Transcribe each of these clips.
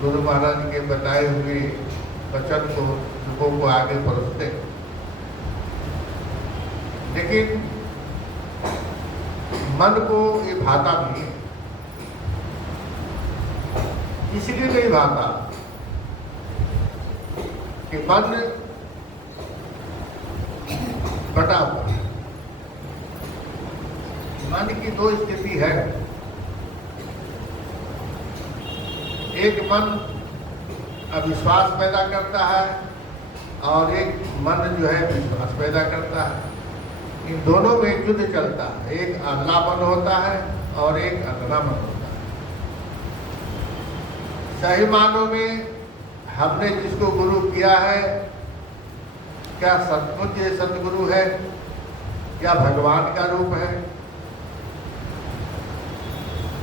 गुरु महाराज के बताए हुए वचन को लोगों को आगे परोसते, लेकिन मन को ये भाता नहीं है। इसलिए नहीं भाता कि मन बटा हुआ है। मन की दो स्थिति है, एक मन अविश्वास पैदा करता है और एक मन जो है विश्वास पैदा करता है। इन दोनों में युद्ध चलता है, एक अगला मन होता है और एक अगला मन होता है। सही मानों में हमने जिसको गुरु किया है, क्या सचमुच ये सतगुरु है या भगवान का रूप है?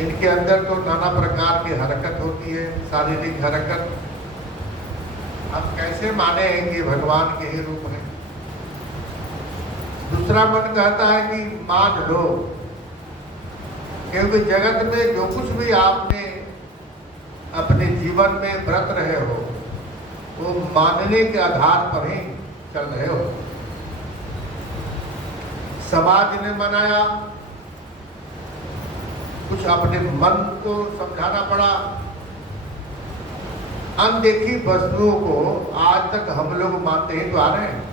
इनके अंदर तो नाना प्रकार की हरकत होती है, शारीरिक हरकत। हम कैसे माने हैं कि भगवान के ही रूप है? दूसरा मन कहता है कि मान लो, क्योंकि जगत में जो कुछ भी आपने अपने जीवन में व्रत रहे हो वो मानने के आधार पर ही चल रहे हो। समाज ने मनाया, कुछ अपने मन को समझाना पड़ा। अनदेखी वस्तुओं को आज तक हम लोग मानते ही तो आ रहे हैं।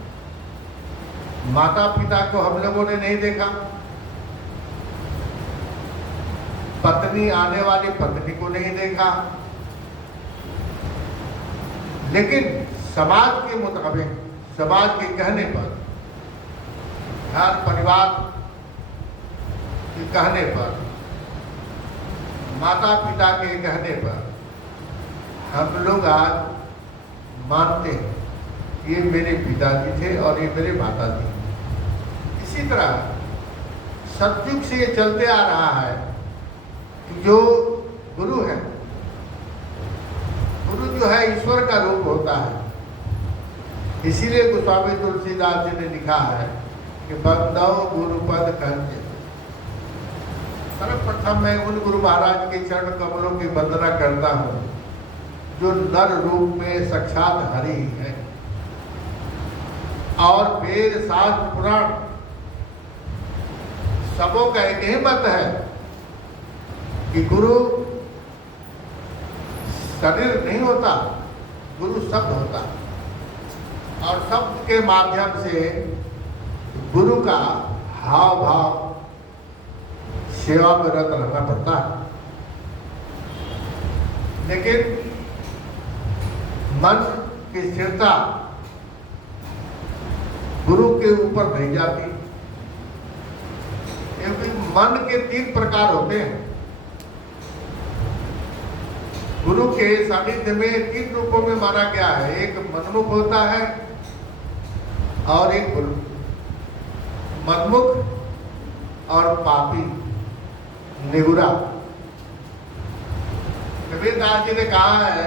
माता पिता को हम लोगों ने नहीं देखा, पत्नी आने वाली पत्नी को नहीं देखा, लेकिन समाज के मुताबिक, समाज के कहने पर, घर परिवार के कहने पर, माता पिता के कहने पर हम लोग आज मानते हैं ये मेरे पिताजी थे और ये मेरे माता जी। इसी तरह सतयुग से ये चलते आ रहा है कि जो गुरु है, गुरु जो है ईश्वर का रूप होता है। इसीलिए गोस्वामी तुलसीदास जी ने लिखा है कि बंदौ गुरुपद कंज। सर्वप्रथम मैं उन गुरु महाराज के चरण कमलों की वंदना करता हूँ जो नर रूप में साक्षात हरि है और वेद शास्त्र पुराण सबों का एक ही मत है कि गुरु शरीर नहीं होता, गुरु शब्द होता और शब्द के माध्यम से गुरु का हाव भाव सेवा में रत रहना पड़ता है। लेकिन मन की स्थिरता गुरु के ऊपर नहीं जाती, क्योंकि मन के 3 प्रकार होते हैं। गुरु के सानिध्य में 3 रूपों में माना गया है। एक मनमुख होता है और एक मनमुख और पापी निगुरा। कबीरदास जी ने कहा है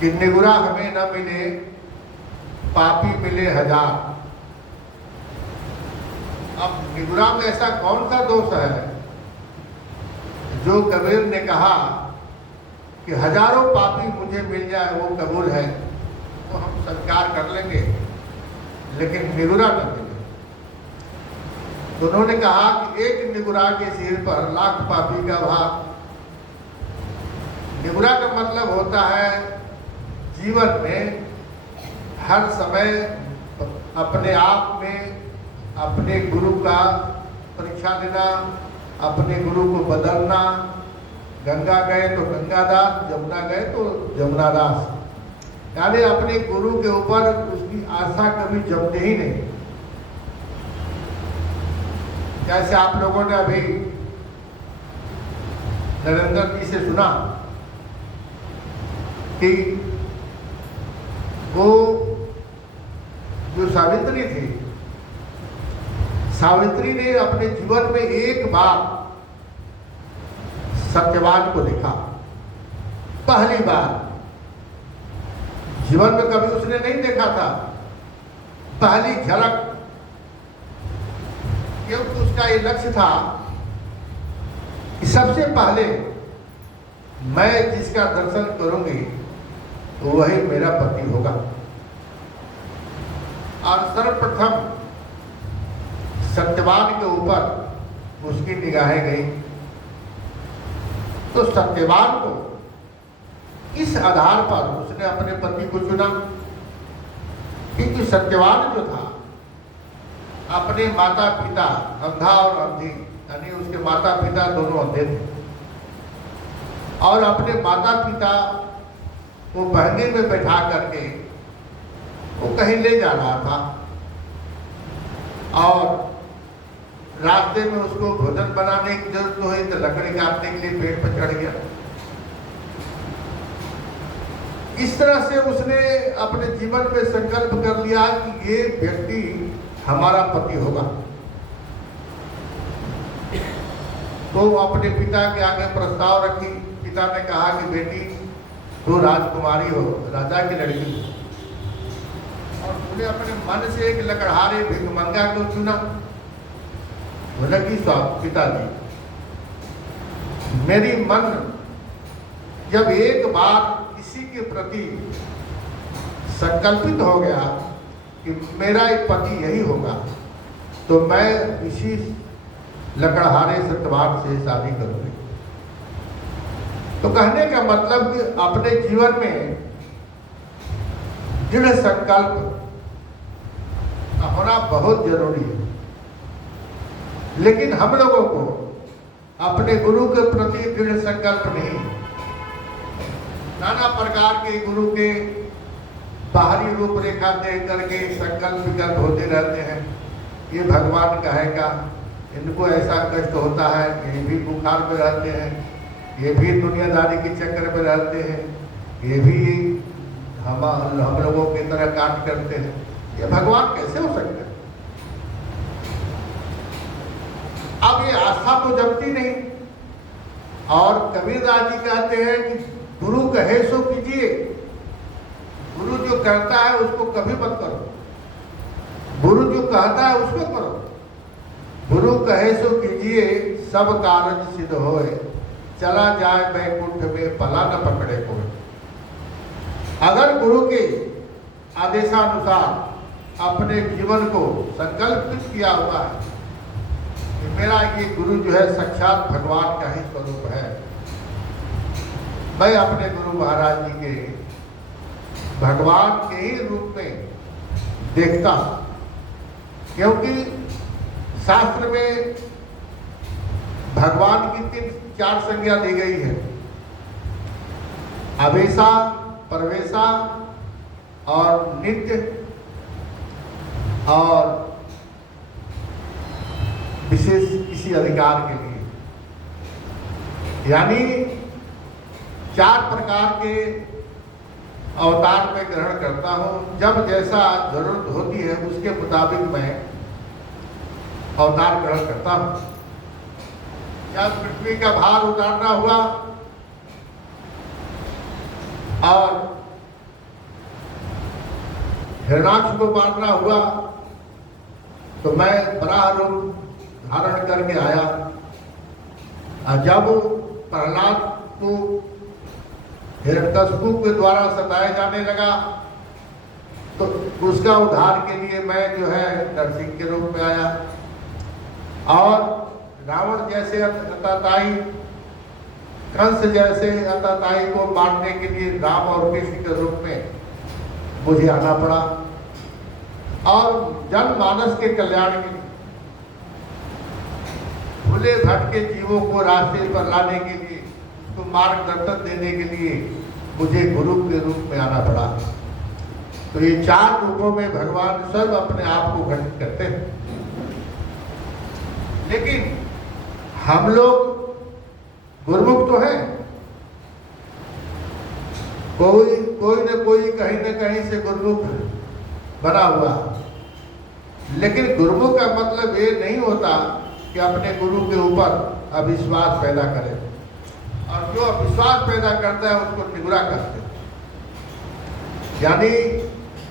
कि निगुरा हमें न मिले, पापी मिले 1000। अब निगुरा में ऐसा कौन सा दोष है जो कबीर ने कहा कि हजारों पापी मुझे मिल जाए वो कबूल है, तो हम स्वीकार कर लेंगे, लेकिन निगुरा न मिले। तो उन्होंने कहा कि एक निगुरा के सिर पर लाख पापी का भार। निगुरा का मतलब होता है जीवन में हर समय अपने आप में अपने गुरु का परीक्षा लेना, अपने गुरु को बदलना। गंगा गए तो गंगादास, जमुना गए तो जमुनादास, यानी अपने गुरु के ऊपर उसकी आशा कभी जमते ही नहीं। जैसे आप लोगों ने अभी नरेंद्र जी से सुना कि वो जो सावित्री थी, सावित्री ने अपने जीवन में एक बार सत्यवान को देखा, पहली बार। जीवन में कभी उसने नहीं देखा था, पहली झलक। क्योंकि उसका ये लक्ष्य था कि सबसे पहले मैं जिसका दर्शन करूंगी तो वही मेरा पति होगा। और सर्वप्रथम सत्यवान के ऊपर उसकी निगाहें गई। तो सत्यवान को इस आधार पर उसने अपने पति को चुना, क्योंकि सत्यवान जो था अपने माता पिता, अंधा और अंधी, यानी उसके माता पिता दोनों अंधे थे, और अपने माता पिता को बहनी में बैठा करके वो कहीं ले जा रहा था, और रास्ते में उसको भोजन बनाने की जरूरत हुई तो लकड़ी काटने के लिए पेड़ पर चढ़ गया। इस तरह से उसने अपने जीवन में संकल्प कर लिया कि ये व्यक्ति हमारा पति होगा। तो अपने पिता के आगे प्रस्ताव रखी। पिता ने कहा कि बेटी तू राजकुमारी हो, राजा की लड़की हो, और तूने अपने मन से एक लकड़हारे भिखमंगा को चुना। बोला कि पिताजी, मेरी मन जब एक बार किसी के प्रति संकल्पित हो गया कि मेरा एक पति यही होगा, तो मैं इसी लकड़हारे सत्यवान से शादी करूंगी। तो कहने का मतलब कि अपने जीवन में दृढ़ संकल्प होना बहुत जरूरी है। लेकिन हम लोगों को अपने गुरु के प्रति दृढ़ संकल्प नहीं। नाना प्रकार के गुरु के बाहरी रूपरेखा देख करके संकल्प विकल्प होते रहते हैं। ये भगवान कहेगा, इनको ऐसा कष्ट होता है, ये भी बुखार में रहते हैं, ये भी दुनियादारी के चक्कर में रहते हैं, ये भी हम लोगों की तरह काट करते हैं। ये भगवान कैसे हो सकते हैं? अब ये आस्था तो जमती नहीं। और कबीरदास जी कहते हैं कि गुरु कहे सो कीजिए। गुरु जो कहता है उसको कभी मत करो, गुरु जो कहता है उसको करो। गुरु कहे सो कीजिए, सब कारज सिद्ध होए, चला जाए बैकुंठ में पला न पकड़े कोई। अगर गुरु के आदेशानुसार अपने जीवन को संकल्पित किया हुआ है कि मेरा ये गुरु जो है साक्षात भगवान का ही स्वरूप है, मैं अपने गुरु महाराज जी के भगवान के ही रूप में देखता हूं। क्योंकि शास्त्र में भगवान की 4 संज्ञा दी गई है, अवेशा, परवेशा और नित्य और विशेष किसी अधिकार के लिए। यानी 4 प्रकार के अवतार में ग्रहण करता हूं। जब जैसा जरूरत होती है उसके मुताबिक मैं अवतार ग्रहण करता हूं। जब पृथ्वी का भार उतारना हुआ और हिरणाक्ष को मारना हुआ तो मैं बराह रूप धारण करके आया। और जब प्रहलाद को हिरण्यकशिपु के द्वारा सताया जाने लगा तो उसका उद्धार के लिए मैं जो है नरसिंह के रूप में आया। और रावण जैसे अत्याचारी, कंस जैसे अत्याचारी को मारने के लिए राम और कृष्ण के रूप में मुझे आना पड़ा। और जनमानस के कल्याण के लिए, भूले भटके जीवों को रास्ते पर लाने के लिए, उसको मार्गदर्शन देने के लिए मुझे गुरु के रूप में आना पड़ा। तो ये 4 रूपों में भगवान सब अपने आप को घटित करते हैं। लेकिन हम लोग गुरुमुख तो हैं, कोई न कोई कहीं न कहीं से गुरुमुख बना हुआ। लेकिन गुरुमुख का मतलब ये नहीं होता कि अपने गुरु के ऊपर अविश्वास पैदा करे, और जो अविश्वास पैदा करता है उसको निगुरा करते हैं। यानी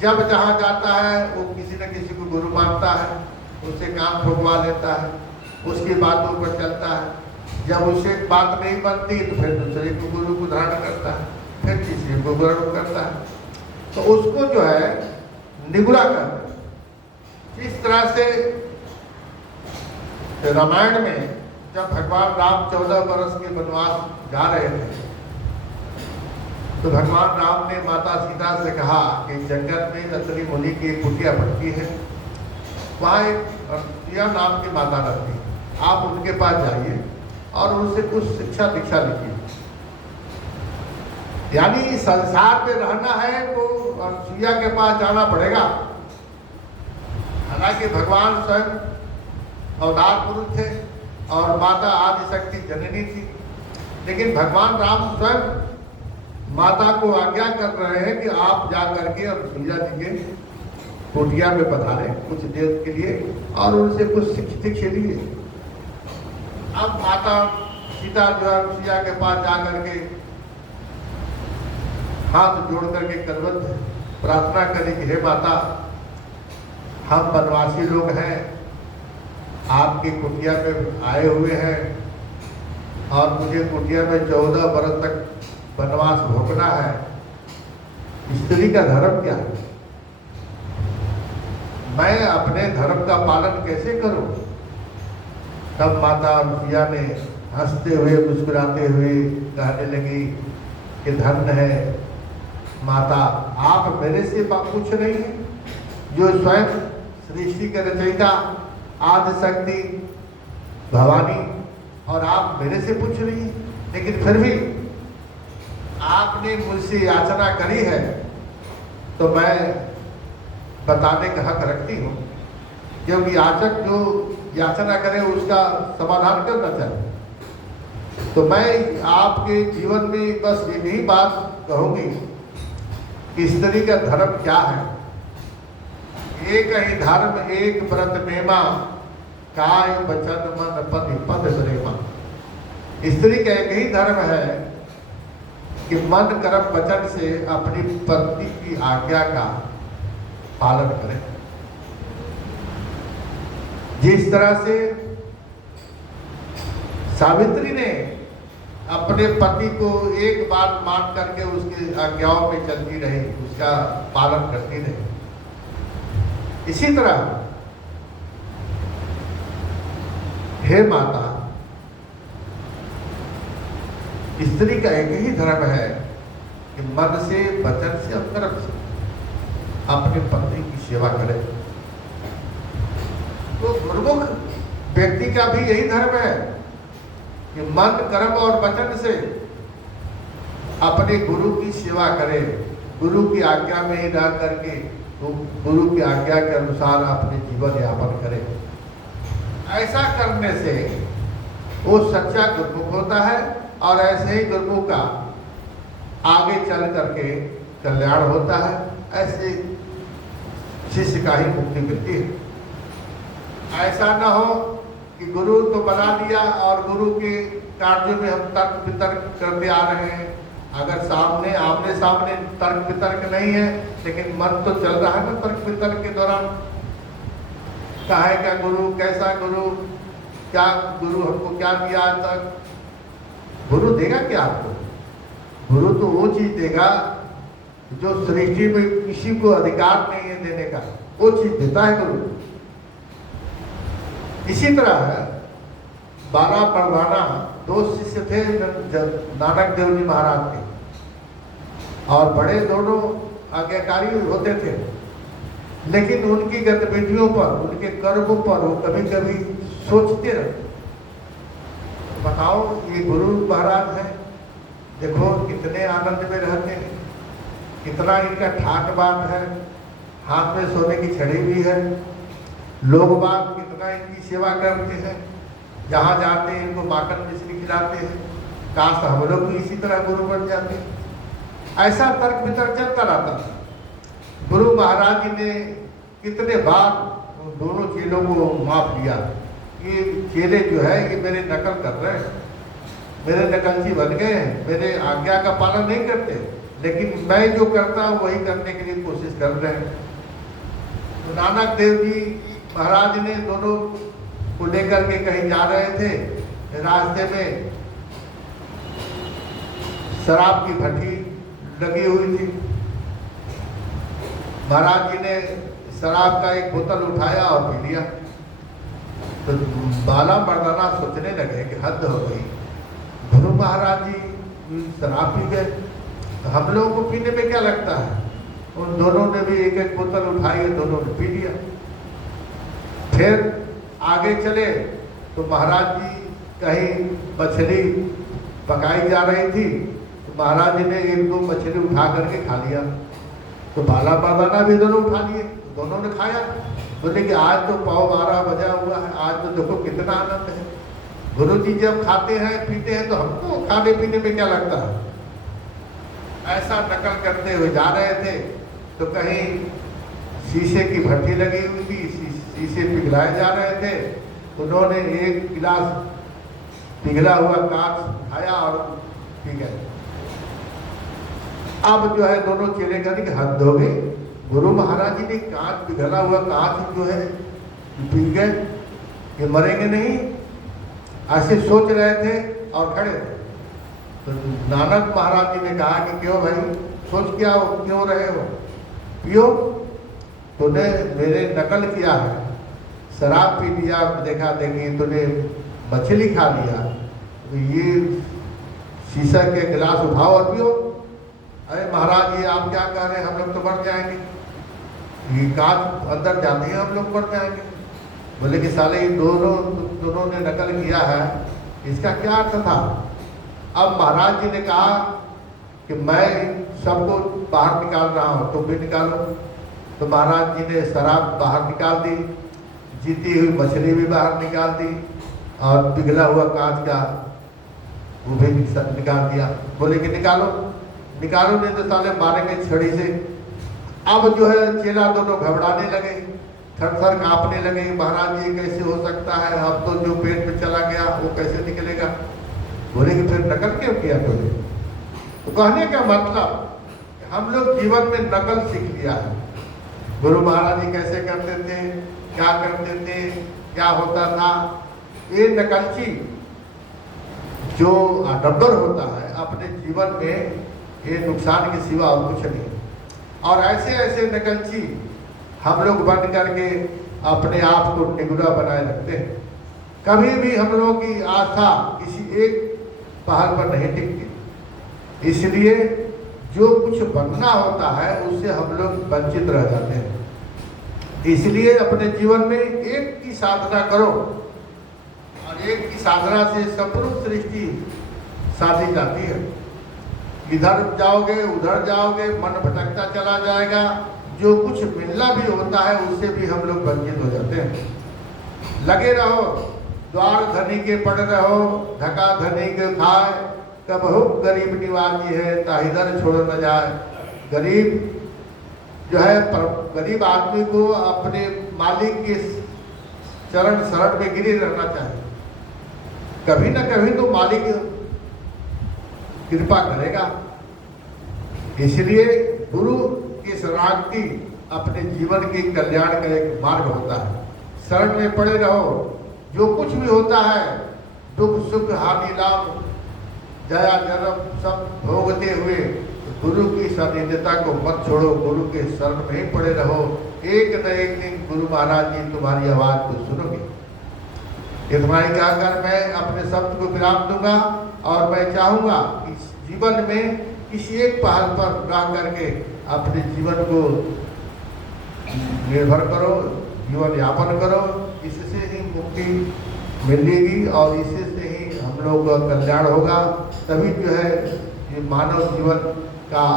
जब जहाँ जाता है वो किसी न किसी को गुरु मानता है, उससे काम ठोकवा लेता है, उसकी बातों पर चलता है। जब उससे बात नहीं बनती तो फिर दूसरे को गुरु को धारण करता है, फिर तीसरे को ग्रहण करता है। तो उसको जो है निगुड़ा करते हैं। इस तरह से रामायण में जब भगवान राम 14 वर्ष के वनवास जा रहे थे तो भगवान राम ने माता सीता से कहा कि जंगल में अत्रि मुनि की एक कुटिया पड़ती है, वहाँ एक अनसुईया नाम की माता रहती है, आप उनके पास जाइए और उनसे कुछ शिक्षा दीक्षा लीजिए। यानी संसार में रहना है तो अनसुईया के पास जाना पड़ेगा। हालांकि भगवान स्वयं अवतार पुरुष थे और माता आदिशक्ति जननी थी, लेकिन भगवान राम स्वयं माता को आज्ञा कर रहे हैं कि आप जा करके अनसुईया जी के कुटिया में पधारें कुछ देर के लिए और उनसे कुछ शिक्षा लिए। अब माता सीता जो है अनसुईया के पास जा करके हाथ जोड़ करके करवत प्रार्थना करें कि हे माता, हम वनवासी लोग हैं, आपकी कुटिया में आए हुए हैं और मुझे कुटिया में 14 वर्ष तक वनवास भोगना है। स्त्री का धर्म क्या है? मैं अपने धर्म का पालन कैसे करूं? तब माता अनसुईया ने हंसते हुए मुस्कुराते हुए कहने लगी कि धन्य है माता, आप मेरे से पूछ रही हैं, जो स्वयं सृष्टि के रचयिता आदिशक्ति भवानी, और आप मेरे से पूछ रही हैं। लेकिन फिर भी आपने मुझसे याचना करी है तो मैं बताने का हक रखती हूँ, क्योंकि याचक जो याचना करे उसका समाधान करना चाहिए। तो मैं आपके जीवन में बस यही बात कहूँगी कि स्त्री का धर्म क्या है। एक ही धर्म एक व्रत नेमा, काय वचन मन पति पद प्रेमा। स्त्री का एक ही धर्म है कि मन कर्म वचन से अपनी पत्नी की आज्ञा का पालन करें। जिस तरह से सावित्री ने अपने पति को एक बार मान करके उसकी आज्ञाओं में चलती रही, उसका पालन करती रही, इसी तरह हे माता, स्त्री का एक ही धर्म है कि मन से वचन से और कर्म से अपने पत्नी की सेवा करे। तो गुरुमुख व्यक्ति का भी यही धर्म है कि मन कर्म और वचन से अपने गुरु की सेवा करे, गुरु की आज्ञा में ही रह करके तो गुरु की आज्ञा के अनुसार अपने जीवन यापन करे। ऐसा करने से वो सच्चा गुरुमुख होता है और ऐसे ही गुरुमुख का आगे चल करके कल्याण होता है। ऐसे शिष्य का ही मुक्ति मिलती है। ऐसा न हो कि गुरु तो बना दिया और गुरु के कार्य में हम तर्क वितर्क करते आ रहे हैं। अगर सामने आमने सामने तर्क वितर्क नहीं है, लेकिन मन तो चल रहा है ना तर्क वितर्क के दौरान। कहे क्या गुरु, कैसा गुरु, क्या गुरु हमको क्या दिया आज तक? गुरु देगा क्या आपको? गुरु तो वो चीज देगा जो सृष्टि में किसी को अधिकार नहीं है देने का, वो चीज देता है गुरु। इसी तरह बाला परवाना दो शिष्य थे नानक देव जी महाराज के, और बड़े दोनों आज्ञाकारी होते थे, लेकिन उनकी गतिविधियों पर, उनके कर्मों पर वो कभी कभी सोचते रहते। बताओ, ये गुरु महाराज हैं, देखो कितने आनंद में रहते हैं, कितना इनका ठाट बात है, हाथ में सोने की छड़ी भी है, लोग बाग कितना इनकी सेवा करते हैं, जहाँ जाते हैं इनको माखन मिश्री खिलाते हैं। काश हम लोग भी इसी तरह गुरु बन जाते। ऐसा तर्क वितर्क चलता रहता था। गुरु महाराज जी ने कितने बार दोनों चेलों को माफ किया कि चेले जो है ये मेरे नकल कर रहे हैं, मेरे नकलची बन गए हैं, मेरे आज्ञा का पालन नहीं करते, लेकिन मैं जो करता हूँ वही करने के लिए कोशिश कर रहे हैं। तो नानक देव जी महाराज ने दोनों को लेकर के कहीं जा रहे थे, रास्ते में शराब की भट्टी लगी हुई थी। महाराज जी ने शराब का एक बोतल उठाया और पी लिया। तो बाला मर्दाना सोचने लगे कि हद हो गई, गुरु महाराज जी शराब पी गए, तो हम लोगों को पीने में क्या लगता है। उन दोनों ने भी एक एक बोतल उठाई, दोनों ने पी लिया। फिर आगे चले तो महाराज जी कहीं मछली पकाई जा रही थी, तो महाराज जी ने एक दो मछली उठा करके खा लिया। तो बाला मर्दाना भी दोनों उठा लिए, दोनों ने खाया। बोले कि आज तो 12:15 बजा हुआ है, आज तो देखो कितना आनंद है। गुरु जी जब खाते हैं पीते हैं तो हमको खाने पीने में क्या लगता है। ऐसा नकल करते हुए जा रहे थे तो कहीं शीशे की भट्टी लगी हुई थी, शीशे पिघलाए जा रहे थे। उन्होंने एक गिलास पिघला हुआ कांच उठाया और पी गए। अब जो है दोनों चले गए कि हद हो गई, गुरु महाराज जी ने कांच पिघला हुआ कांच जो है पी गए, ये मरेंगे नहीं, ऐसे सोच रहे थे और खड़े थे। तो नानक महाराज जी ने कहा कि क्यों भाई सोच क्या हो, क्यों रहे हो, पियो। तूने मेरे नकल किया है, शराब पी लिया, देखा देखी तूने मछली खा लिया, तो ये शीशा के गिलास उठाओ और पियो। अरे महाराज ये आप क्या कह रहे हैं, हम लोग तो मर जाएंगे, ये कांच अंदर जाते हैं हम लोग मर जाएंगे। बोले कि साले ये दोनों ने नकल किया है, इसका क्या अर्थ था। अब महाराज जी ने कहा कि मैं सबको बाहर निकाल रहा हूँ, तुम भी निकालो। तो महाराज जी ने शराब बाहर निकाल दी, जीती हुई मछली भी बाहर निकाल दी और पिघला हुआ कांच का वो भी निकाल दिया। बोले कि निकालो, निकालो नहीं तो साले मारेंगे छड़ी से। अब जो है चेला दोनों घबराने लगे, थर-थर कांपने लगे। महाराज जी कैसे हो सकता है, अब तो जो पेट में चला गया वो कैसे निकलेगा। बोले कि फिर नकल क्यों किया तुमने। तो कहने का मतलब हम लोग जीवन में नकल सीख लिया है। गुरु महाराज जी कैसे करते थे, क्या करते थे, क्या होता था। ये नकलची जो आडंबर होता है अपने जीवन में, ये नुकसान के सिवा और कुछ नहीं। और ऐसे ऐसे नकलची हम लोग बन करके अपने आप को निगुरा बनाए रखते हैं। कभी भी हम लोगों की आस्था किसी एक पहल पर नहीं टिकती, इसलिए जो कुछ बनना होता है उससे हम लोग वंचित रह जाते हैं। इसलिए अपने जीवन में एक की साधना करो, और एक की साधना से संपूर्ण सृष्टि साधी जाती है। इधर जाओगे उधर जाओगे, मन भटकता चला जाएगा। जो कुछ मिलना भी होता है उससे भी हम लोग वंचित हो जाते हैं। लगे रहो, द्वार धनी के पड़ रहो, ढका धनी के खाए, कबहू गरीब निवासी है ताहिदर छोड़ न जाए। गरीब जो है, गरीब आदमी को अपने मालिक के चरण शरण में गिरे रहना चाहिए। कभी न कभी तो मालिक कृपा करेगा। इसलिए गुरु की शरणागति अपने जीवन के कल्याण का एक मार्ग होता है। शरण में पड़े रहो, जो कुछ भी होता है, दुख सुख हानि लाभ जया जन्म सब भोगते हुए गुरु की सानिध्यता को मत छोड़ो, गुरु के शरण में ही पड़े रहो। एक न एक दिन गुरु महाराज जी तुम्हारी आवाज को सुनोगे। इतना ही कहकर मैं अपने शब्द को विराम दूंगा और मैं चाहूंगा कि जीवन में किसी एक पहल पर रह करके अपने जीवन को निर्भर करो, जीवन यापन करो। इससे ही मुक्ति मिलेगी और इसी से ही हम लोग का कल्याण होगा। तभी जो है ये मानव जीवन का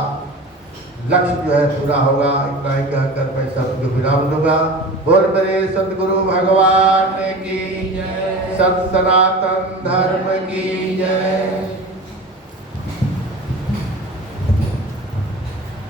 लक्ष्य जो है पूरा होगा। इतना ही कहकर मैं सबको विराम दूंगा। बोल मेरे सतगुरु भगवान की जय, सत सनातन धर्म की जय।